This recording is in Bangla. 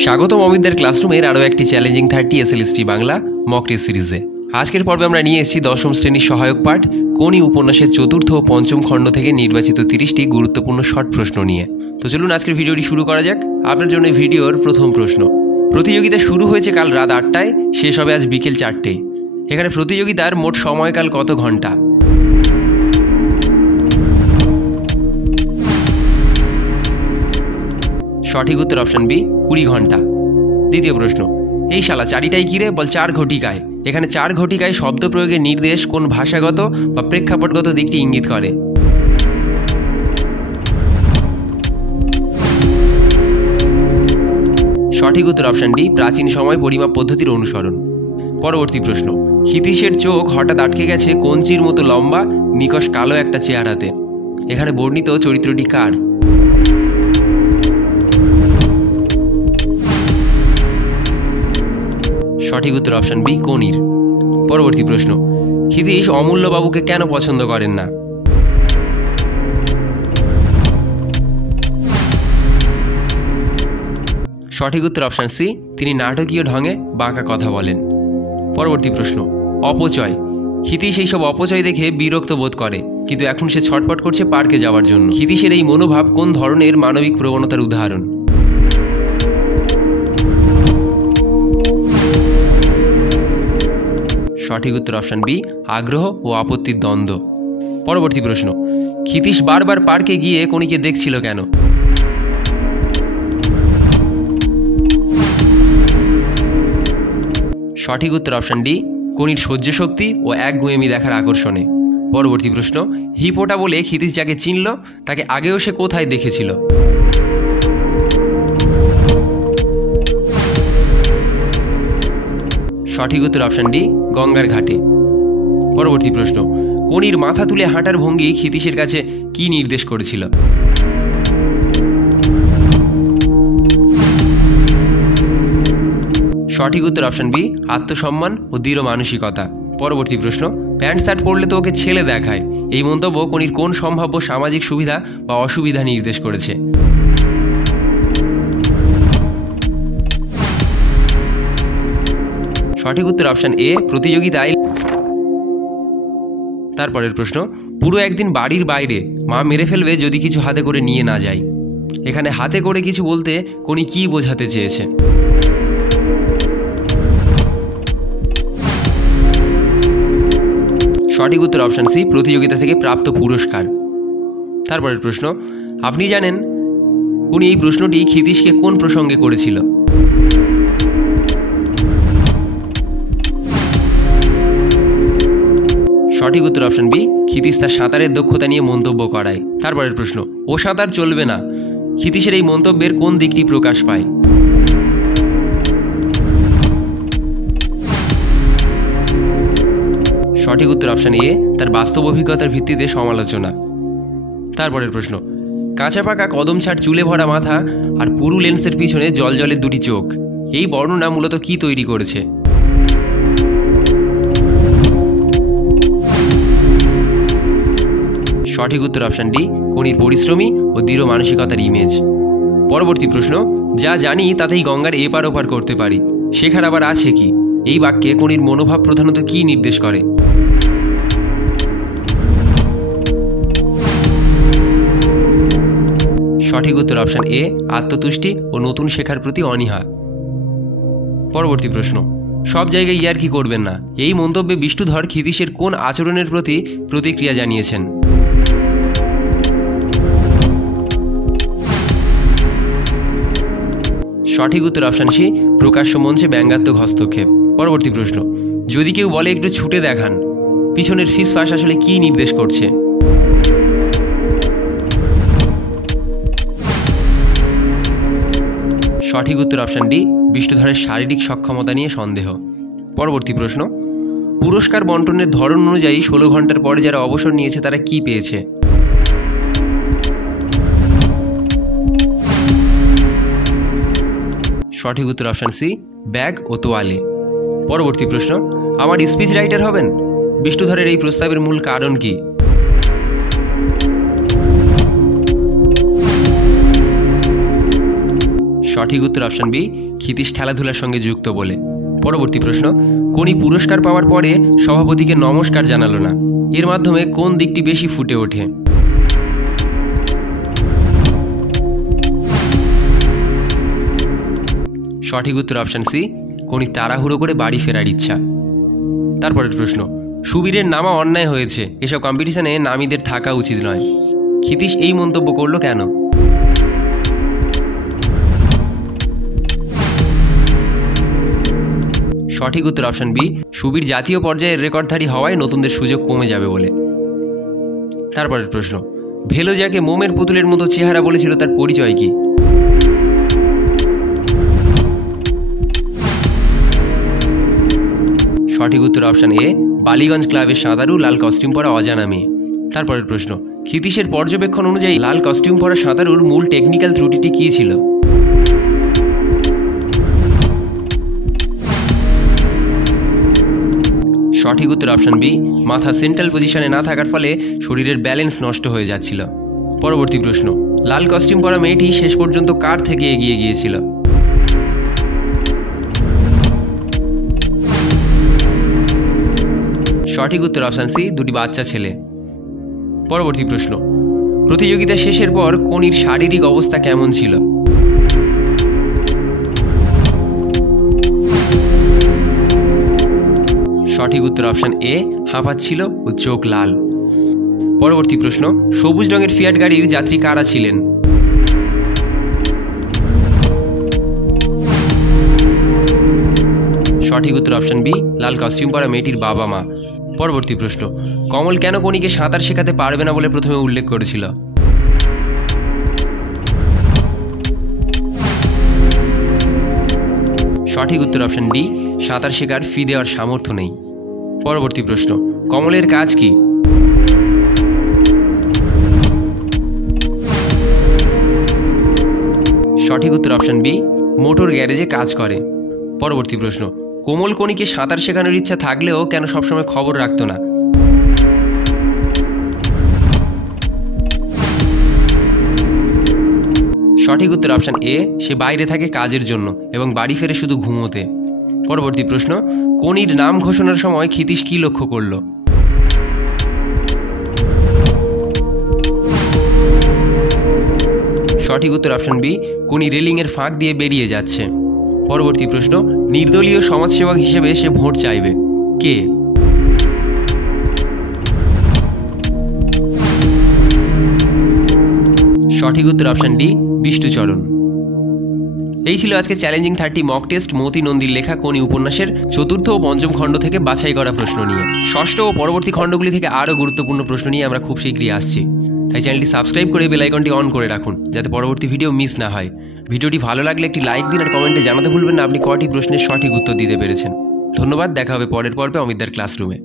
স্বাগতম অমিতদের ক্লাসরুমের আরও একটি challenging 30 SLST Bangla mock test সিরিজে। আজকের পর্বে আমরা নিয়ে এসেছি দশম শ্রেণীর সহায়ক পাঠ কোনি উপন্যাসের চতুর্থ ও পঞ্চম খণ্ড থেকে নির্বাচিত 30টি গুরুত্বপূর্ণ শর্ট প্রশ্ন নিয়ে। তো চলুন আজকের ভিডিওটি শুরু করা যাক। আপনার জন্য ভিডিওর প্রথম প্রশ্ন। প্রতিযোগিতা শুরু হয়েছে কাল রাত 8টায়, শেষ হবে আজ বিকেল 4টেয়। এখানে প্রতিযোগিতার মোট সময়কাল কত ঘন্টা? সঠিক উত্তর অপশন বি, 20 ঘন্টা। দ্বিতীয় প্রশ্ন। এই শালা চারিটায় কিরে বল 4 ঘটিকায়। এখানে 4 ঘটিকায় শব্দ প্রয়োগের নির্দেশ কোন ভাষাগত বা প্রেক্ষাপটগত দিকটি ইঙ্গিত করে? সঠিক উত্তর অপশন ডি, প্রাচীন সময় পরিমাপ পদ্ধতির অনুসরণ। পরবর্তী প্রশ্ন। হিতিশের চোখ হঠাৎ আটকে গেছে কঞ্চির মতো লম্বা নিকষ কালো একটা চেহারাতে। এখানে বর্ণিত চরিত্রটি কার? সঠিক উত্তর অপশন বি, কোনির। পরবর্তী প্রশ্ন। হিতিশ অমূল্যবাবুকে কেন পছন্দ করেন না? সঠিক উত্তর অপশন সি, তিনি নাটকীয় ঢঙে বাঁকা কথা বলেন। পরবর্তী প্রশ্ন। অপচয়। হিতিশ এইসব অপচয় দেখে বিরক্ত বোধ করে, কিন্তু এখন সে ছটফট করছে পার্কে যাওয়ার জন্য। হিতিশের এই মনোভাব কোন ধরনের মানবিক প্রবণতার উদাহরণ? সঠিক উত্তর অপশন বি, আগ্রহ ও আপত্তির দ্বন্দ্ব। পরবর্তী প্রশ্ন। হিতিশ বারবার পার্কে গিয়ে কোনিকে দেখছিল কেন? সঠিক উত্তর অপশন ডি, কোনির সহ্য শক্তি ও একগুঁয়েমি দেখার আকর্ষণে। পরবর্তী প্রশ্ন। হিপোটা বলে হিতিশ যাকে চিনল তাকে আগেও সে কোথায় দেখেছিল? সঠিক উত্তর অপশন ডি, গঙ্গার ঘাটে। পরবর্তী প্রশ্ন। কোনির মাথা তুলে হাঁটার ভঙ্গি হিতিশের কাছে কি নির্দেশ করেছিল? সঠিক উত্তর অপশন বি, আত্মসম্মান ও দৃঢ় মানসিকতা। পরবর্তী প্রশ্ন। প্যান্ট শার্ট পরলে তো ওকে ছেলে দেখায়, এই মন্তব্য কোনির কোন সম্ভাব্য সামাজিক সুবিধা বা অসুবিধা নির্দেশ করেছে? সঠিক উত্তর অপশন এ, প্রতিযোগিতায়। তারপরের প্রশ্ন। পুরো একদিন বাড়ির বাইরে, মা মেরে ফেলবে যদি কিছু হাতে করে নিয়ে না যায়। এখানে হাতে করে কিছু বলতে কোনি কি বোঝাতে চেয়েছে? সঠিক উত্তর অপশন সি, প্রতিযোগিতা থেকে প্রাপ্ত পুরস্কার। তারপরের প্রশ্ন। আপনি জানেন কোনি এই প্রশ্নটি হিতিশকে কোন প্রসঙ্গে করেছিল? সঠিক উত্তর অপশন বি, হিতিশ তার সাঁতারের দক্ষতা নিয়ে মন্তব্য করায়। তারপরের প্রশ্ন। ও সাঁতার চলবে না, হিতিশের এই মন্তব্যের কোন দিকটি প্রকাশ পায়? সঠিক উত্তর অপশন এ, তার বাস্তব অভিজ্ঞতার ভিত্তিতে সমালোচনা। তারপরের প্রশ্ন। কাঁচা পাকা কদম ছাড় চুলে ভরা মাথা আর পুরু লেন্সের পিছনে জলজলের দুটি চোখ, এই বর্ণনা মূলত কি তৈরি করেছে? সঠিক উত্তর অপশন ডি, কোনির পরিশ্রমী ও দৃঢ় মানসিকতার ইমেজ। পরবর্তী প্রশ্ন। যা জানি তাতেই গঙ্গার এপার ওপার করতে পারি, শেখার আবার আছে কি? এই বাক্যে কোনির মনোভাব প্রধানত কি নির্দেশ করে? সঠিক উত্তর অপশন এ, আত্মতুষ্টি ও নতুন শেখার প্রতি অনীহা। পরবর্তী প্রশ্ন। সব জায়গায় ইয়ার্কি করবেন না, এই মন্তব্যে বিষ্ণুধর হিতিশের কোন আচরণের প্রতি প্রতিক্রিয়া জানিয়েছেন? সঠিক উত্তর অপশন সি, প্রকাশ্য মঞ্চে ব্যঙ্গাত্মক হস্তক্ষেপ। পরবর্তী প্রশ্ন। যদি কেউ বলে একটু ছুটে দেখান, পিছনের ফিসফাস আসলে কি নির্দেশ করছে? সঠিক উত্তর অপশন ডি, বিষ্ণুধরের শারীরিক সক্ষমতা নিয়ে সন্দেহ। পরবর্তী প্রশ্ন। পুরস্কার বন্টনের ধরন অনুযায়ী 16 ঘন্টার পরে যারা অবসর নিয়েছে তারা কি পেয়েছে? সঠিক উত্তর অপশন সি, ব্যাগ ও তোয়ালে। পরবর্তী প্রশ্ন। আমার স্পিচ রাইটার হবেন, বিষ্ণুধরের এই প্রস্তাবের মূল কারণ কি? সঠিক উত্তর অপশন বি, ক্ষিতীশ খেলাধুলার সঙ্গে যুক্ত বলে। পরবর্তী প্রশ্ন, কোনি পুরস্কার পাওয়ার পরে সভাপতিকে নমস্কার জানালো না, এর মাধ্যমে কোন দিকটি বেশি ফুটে ওঠে? সঠিক উত্তর অপশন সি, কোনি তাড়াহুড়ো করে বাড়ি ফেরার ইচ্ছা। তারপরের প্রশ্ন, সুবীরের নামা অন্যায় হয়েছে, এসব কম্পিটিশনে নামীদের থাকা উচিত নয়, ক্ষিতীশ এই মন্তব্য করলো কেন? সঠিক উত্তর অপশন বি, সুবীর জাতীয় পর্যায়ের রেকর্ডধারী হওয়ায় নতুনদের সুযোগ কমে যাবে বলে। তারপরের প্রশ্ন, ভেলো যাকে মোমের পুতুলের মতো চেহারা বলেছিল তার পরিচয় কি? সঠিক উত্তর অপশন এ, বালিগঞ্জ ক্লাবের সাঁতারু, লাল কস্টিউম পরা অজানা মেয়ে। তারপরের প্রশ্ন, ক্ষিতীশের পর্যবেক্ষণ অনুযায়ী লাল কস্টিউম পরা সাঁতারুর মূল টেকনিক্যাল ত্রুটিটি কী ছিল? সঠিক উত্তর অপশন বি, মাথা সেন্ট্রাল পজিশনে না থাকার ফলে শরীরের ব্যালেন্স নষ্ট হয়ে যাচ্ছিল। পরবর্তী প্রশ্ন, লাল কস্টিউম পরা মেয়েটি শেষ পর্যন্ত কার থেকে এগিয়ে গিয়েছিল? সঠিক উত্তর অপশন সি, দুটি বাচ্চা ছেলে। পরবর্তী প্রশ্ন, প্রতিযোগিতা শেষের পর কোনির শারীরিক অবস্থা কেমন ছিল? সঠিক উত্তর অপশন এ, হাঁপাচ্ছিল ও চোখ লাল। পরবর্তী প্রশ্ন, সবুজ রঙের ফিয়াট গাড়ির যাত্রী কারা ছিলেন? সঠিক উত্তর অপশন বি, লাল কস্টিউম পরা মেয়েটির বাবা মা। পরবর্তী প্রশ্ন, কমল কেন কোনিকে সাঁতার শেখাতে পারবে না বলে প্রথমে উল্লেখ করেছিল? সঠিক উত্তর অপশন ডি, সাঁতার শেখার ফি দেওয়ার সামর্থ্য নেই। পরবর্তী প্রশ্ন, কমলের কাজ কি? সঠিক উত্তর অপশন বি, মোটর গ্যারেজে কাজ করে। পরবর্তী প্রশ্ন, কোমল কোনিকে সাঁতার শেখানোর ইচ্ছা থাকলেও কেন সবসময় খবর রাখতো না? সঠিক উত্তর অপশন এ, সে বাইরে থাকে কাজের জন্য এবং বাড়ি ফেরে শুধু ঘুমোতে। পরবর্তী প্রশ্ন, কোনির নাম ঘোষণার সময় ক্ষিতীশ কি লক্ষ্য করল? সঠিক উত্তর অপশন বি, কোনি রেলিংয়ের ফাঁক দিয়ে বেরিয়ে যাচ্ছে। পরবর্তী প্রশ্ন, নির্দলীয় সমাজসেবক হিসেবে সে ভোট চাইবে, কে? সঠিক উত্তর অপশন ডি, বিষ্ণুচরণ। এই ছিল আজকে চ্যালেঞ্জিং 30 মক টেস্ট মতি নন্দীর লেখা কোনি উপন্যাসের চতুর্থ ও পঞ্চম খণ্ড থেকে বাছাই করা প্রশ্ন নিয়ে। ষষ্ঠ ও পরবর্তী খণ্ডগুলি থেকে আরও গুরুত্বপূর্ণ প্রশ্ন নিয়ে আমরা খুব শীঘ্রই আসছি, তাই চ্যানেলটি সাবস্ক্রাইব করে বেল আইকনটি অন করে রাখুন যাতে পরবর্তী ভিডিও মিস না হয়। ভিডিওটি ভালো লাগলে একটি লাইক দিন আর কমেন্টে জানাতে ভুলবেন না আপনি কয়টি প্রশ্নের সঠিক উত্তর দিতে পেরেছেন। ধন্যবাদ, দেখা হবে পরের পর্বে অমিতদার ক্লাসরুমে।